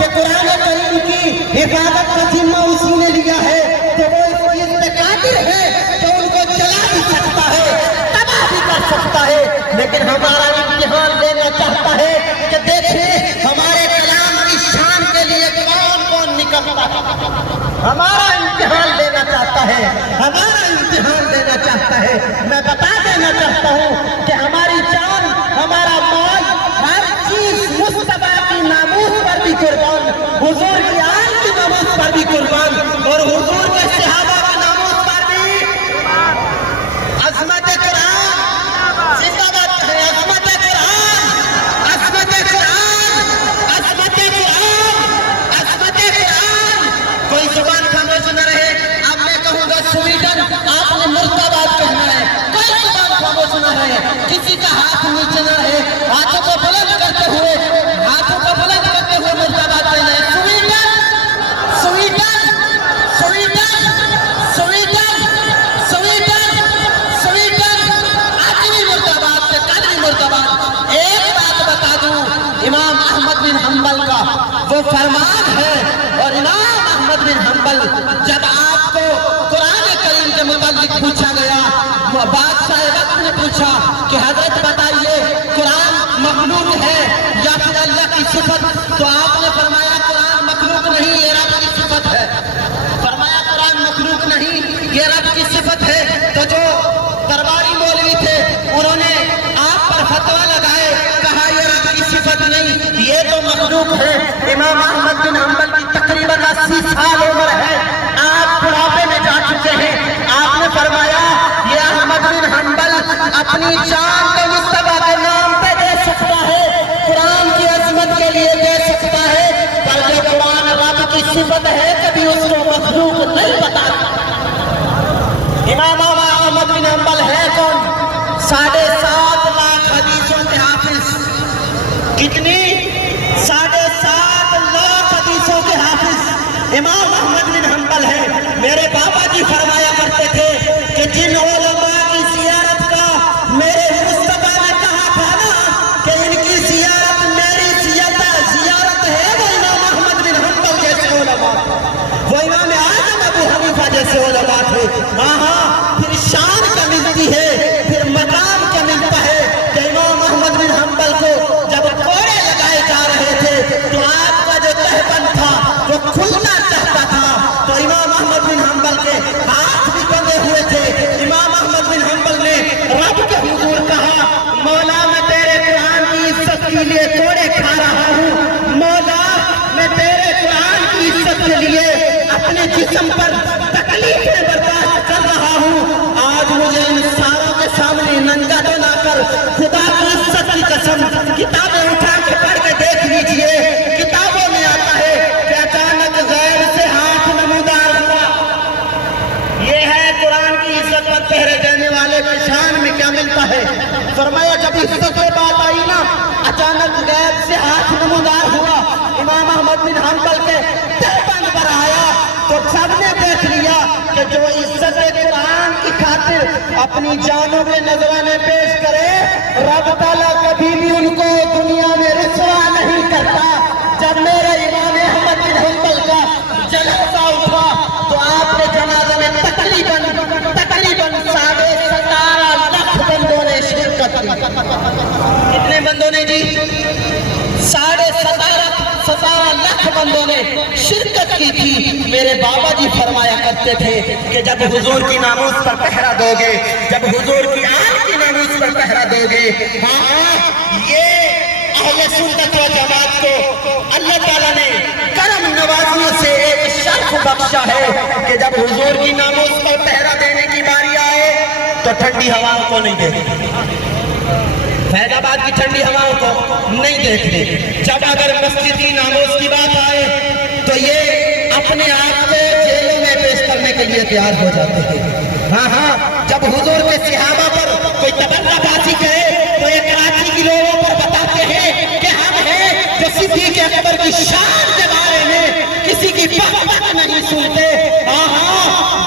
کہ قرآن کریم کی حفاظت کا ذمہ اسی نے لیا ہے تو وہ اس چیز پہ قادر ہے کہ ان کو جلا بھی سکتا ہے، تباہ بھی کر سکتا ہے، لیکن ہمارا امتحان لینا چاہتا ہے کہ دیکھیں ہمارے کلام کی شان کے لیے کون کون نکلتا ہے۔ ہمارا امتحان لینا چاہتا ہے، ہمارا امتحان لینا چاہتا ہے۔ میں بتا دینا چاہتا ہوں کہ ہماری جان، ہمارا مال، ہر چیز مصطفیٰ کی ناموس پر بھی قربان، حضور کی آل کی ناموس پر بھی قربان، اور حضور کے صحابہ کی ناموس پر بھی عظمت قرآن زندہ باد ہے، عظمت قرآن، عظمت قرآن، عظمت قرآن، عظمت قرآن۔ کوئی زبان خاموش نہ رہے۔ اب میں کہوں گا سویڈن، آپ نے مرتباد کہنا ہے، کوئی زبان خاموش نہ رہے، کسی کا ہاتھ نیچے نہ رہے، ہاتھوں کو بلند کرتے ہوئے، ہاتھوں کو بلند کرتے ہوئے مرتباد کہنا ہے۔ Sweden, Sweden, Sweden, Sweden, Sweden, Sweden, آدمی مرتباد سے قدری مرتباد۔ ایک بات بتا دوں، امام احمد بن حنبل کا وہ فرمان ہے، اور امام احمد بن حنبل جب آپ کو قرآن کریم کے متعلق پوچھا گیا، بادشاہ وقت نے پوچھا کہ حضرت بتائیے قرآن مخلوق ہے یا پھر اللہ کی صفت، تو آپ نے فرمایا قرآن مخلوق نہیں، یہ رب کی صفت ہے۔ فرمایا قرآن مخلوق نہیں، یہ رب کی صفت ہے۔ تو جو درباری مولوی تھے انہوں نے آپ پر فتویٰ لگائے، کہا یہ رب کی صفت نہیں، یہ تو مخلوق ہے۔ امام احمد بن حنبل کی تقریباً 80 سال عمر ہے، آپ بڑھاپے میں جا چکے ہیں۔ آپ نے فرمایا یہ احمد بن حنبل اپنی جان کو مصطفیٰ کے نام پہ دے سکتا ہے، قرآن کی عظمت کے لیے دے سکتا ہے، پر جو قرآن رب کی صفت ہے کبھی اس کو مخلوق نہیں بتا۔ امام احمد بن حنبل ہے کون؟ 7.5 لاکھ حدیثوں کے حافظ۔ کتنی؟ 7.5 لاکھ حدیثوں کے حافظ امام احمد بن حنبل ہے۔ میرے بابا جی فرمایا کرتے تھے کہ جن علماء کی زیارت کا میرے مصطفیٰ نے کہا تھا نا کہ ان کی زیارت میری زیارت ہے، وہ امام احمد بن حنبل جیسے علماء، وہ امام اعظم ابو حنیفہ جیسے علماء تھے۔ ہاں پھر شان کا ملتی ہے، پھر مقام کا ملتا ہے کہ امام احمد بن حنبل کو جب کوڑے لگائے جا رہے تھے تو آپ کا جو تہبند تھا وہ کھلنا چاہتا تھا، تو امام احمد بن حنبل کے ہاتھ بھی بندے ہوئے تھے۔ امام احمد بن حنبل نے رب کے حضور کہا، مولا میں تیرے قرآن کی عزت کے لیے کوڑے کھا رہا ہوں، مولا میں تیرے قرآن کی عزت کے لیے اپنے جسم پر تکلیفیں برداشت کر رہا ہوں۔ آج مجھے ان ساروں کے سامنے ننگا بنا کر خدا کی عزت کی قسم کتابیں اٹھا کے پڑھ کے دیکھ لیجئے، کتابوں میں آتا ہے کہ اچانک غیر سے ہاتھ نمودار ہوا۔ یہ ہے قرآن کی عزت پر پہرے دینے والے کی شان میں کیا ملتا ہے۔ فرمایا جب عزت کی بات آئی نا، اچانک غیر سے ہاتھ نمودار ہوا، امام احمد بن حنبل کے تہبند پر آیا تو سب نے دیکھ لیا کہ جو عزت قرآن کی خاطر اپنی جانوں کے نذرانے پیش کرے، رب تعالیٰ کبھی بھی ان کو دنیا میں رسوا نہیں کرتا۔ جب میرے امام احمد بن حنبل کا جنازہ اٹھا تو آپ کے جنازے میں تقریباً 17.5 لاکھ بندوں نے شرکت کی۔ کتنے بندوں نے جی؟ 17.5 لاکھ بندوں نے شرکت کی تھی۔ میرے بابا جی فرمایا کرتے تھے کہ جب حضور کی ناموس پر پہرا دو گے، جب حضور کی آل کی ناموس پر پہرا دو گے، ہاں یہ اہل سنت و جماعت کو اللہ تعالیٰ نے کرم نوازیوں سے ایک شرف بخشا ہے کہ جب حضور کی ناموس پر پہرا دینے کی باری آئے تو ٹھنڈی ہواؤں کو نہیں دیکھتے، فیض آباد کی ٹھنڈی ہواؤں کو نہیں دیکھتے۔ جب اگر مسجد کی ناموس کی بات آئے تو یہ اپنے آپ کو جیلوں میں پیش کرنے کے لیے تیار ہو جاتے ہیں۔ ہاں جب حضور کے صحابہ پر کوئی تبرہ بازی کرے تو یہ کراچی کی لوگوں پر بتاتے ہیں کہ ہم ہیں جو صدیق اکبر کی شان کے بارے میں کسی کی بک نہیں سنتے۔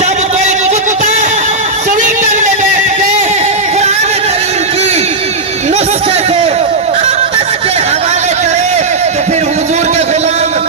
جب کوئی کتا سویڈن میں بیٹھ کے قرآن کریم کی نسخے کو آپس کے حوالے کرے تو پھر حضور کے غلام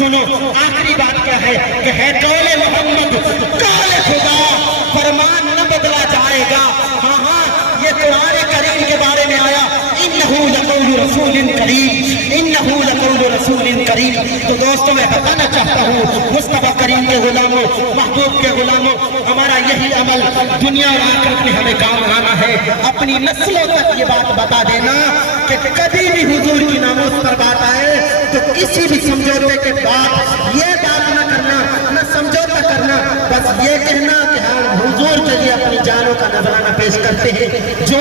سنو آخری بات کیا ہے کہ ہے قول محمد قول خدا، فرمان نہ بدلا جائے گا۔ ہاں ہاں یہ قرآن کریم کے بارے میں آیا انہو لقول رسول کریم، انہو لقول رسول کریم۔ تو دوستوں میں بتانا چاہتا ہوں مصطفیٰ کریم کے غلاموں، محبوب کے غلاموں، ہمارا یہی عمل دنیا اور آخرت میں ہمیں کام آنا ہے۔ اپنی نسلوں تک یہ بات بتا دینا کہ کبھی بھی حضور کی ناموس پر بات آئے تو کسی بھی سمجھوتے کے بعد یہ بات نہ کرنا، نہ سمجھوتا کرنا، بس یہ کہنا کہ ہم حضور کے لیے اپنی جانوں کا نذرانہ پیش کرتے ہیں۔ جو